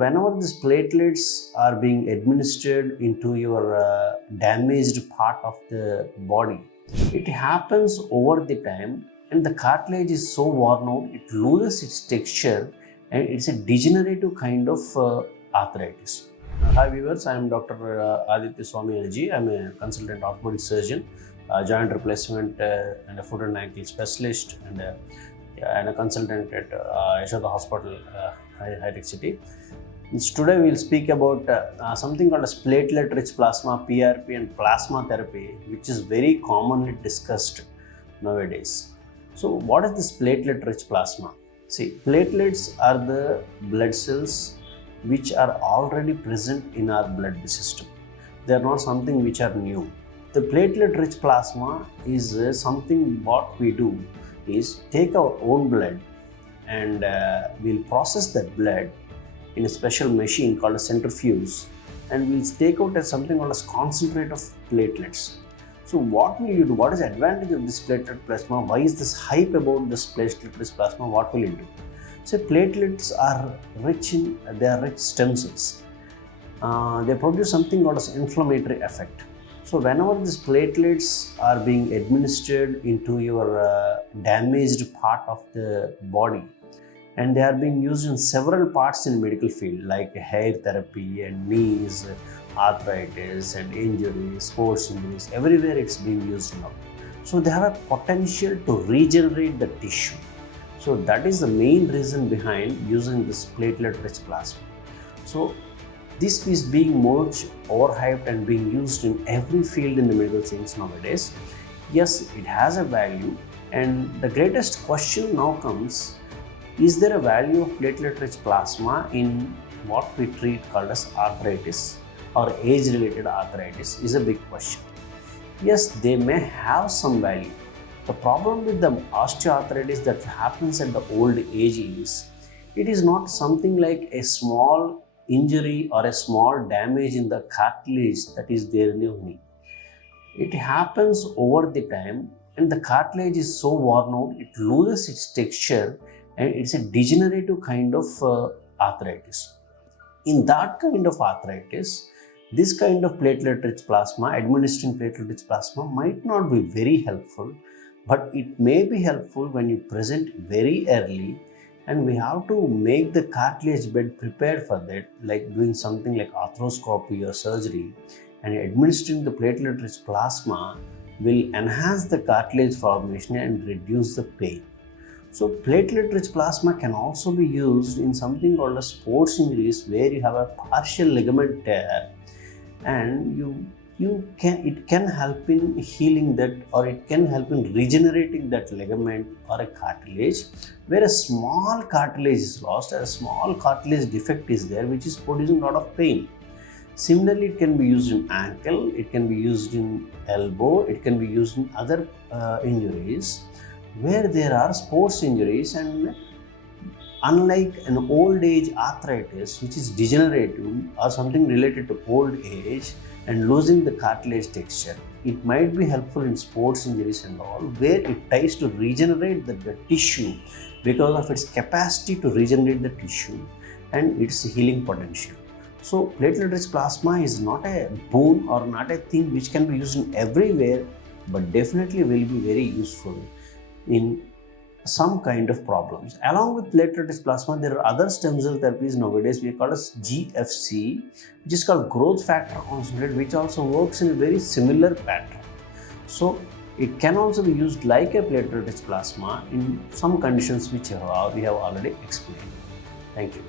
Whenever these platelets are being administered into your damaged part of the body, it happens over the time and the cartilage is so worn out, it loses its texture and it's a degenerative kind of arthritis. Hi viewers, I am Dr. Aditya Somayaji. I am a consultant orthopedic surgeon, joint replacement and a foot and ankle specialist and a consultant at Yashoda Hospital, High-Tech City. Today we will speak about something called as platelet-rich plasma, PRP and plasma therapy, which is very commonly discussed nowadays. So what is this platelet-rich plasma? See, platelets are the blood cells which are already present in our blood system. They are not something which are new. The platelet-rich plasma is something what we do is take our own blood and we'll process that blood in a special machine called a centrifuge, and we'll take out something called as concentrate of platelets. So what will you do? What is the advantage of this platelet plasma? Why is this hype about this platelet plasma? What will it do? So platelets are rich stem cells. They produce something called as inflammatory effect. So whenever these platelets are being administered into your damaged part of the body, and they are being used in several parts in medical field like hair therapy and knees, arthritis and injuries, sports injuries, everywhere it's being used now. So they have a potential to regenerate the tissue. So that is the main reason behind using this platelet-rich plasma. So this is being much overhyped and being used in every field in the medical science nowadays. Yes, it has a value, and the greatest question now comes, is there a value of platelet-rich plasma in what we treat called as arthritis or age-related arthritis is a big question. Yes, they may have some value. The problem with the osteoarthritis that happens at the old age is, it is not something like a small injury or a small damage in the cartilage that is there in your knee. It happens over the time and the cartilage is so worn out, it loses its texture and it's a degenerative kind of arthritis. In that kind of arthritis, this kind of platelet-rich plasma, administering platelet-rich plasma might not be very helpful, but it may be helpful when you present very early, and we have to make the cartilage bed prepared for that, like doing something like arthroscopy or surgery, and administering the platelet-rich plasma will enhance the cartilage formation and reduce the pain. So platelet-rich plasma can also be used in something called as sports injuries where you have a partial ligament tear, and it can help in healing that, or it can help in regenerating that ligament or a cartilage where a small cartilage is lost, a small cartilage defect is there which is producing a lot of pain. Similarly, it can be used in ankle, it can be used in elbow, it can be used in other injuries where there are sports injuries, and unlike an old age arthritis which is degenerative or something related to old age and losing the cartilage texture, it might be helpful in sports injuries and all where it tries to regenerate the tissue because of its capacity to regenerate the tissue and its healing potential. So platelet-rich plasma is not a boon or not a thing which can be used in everywhere, but definitely will be very useful in some kind of problems. Along with platelet-rich plasma, there are other stem cell therapies nowadays we call as GFC, which is called growth factor concentrate, which also works in a very similar pattern. So it can also be used like a platelet-rich plasma in some conditions which we have already explained. Thank you.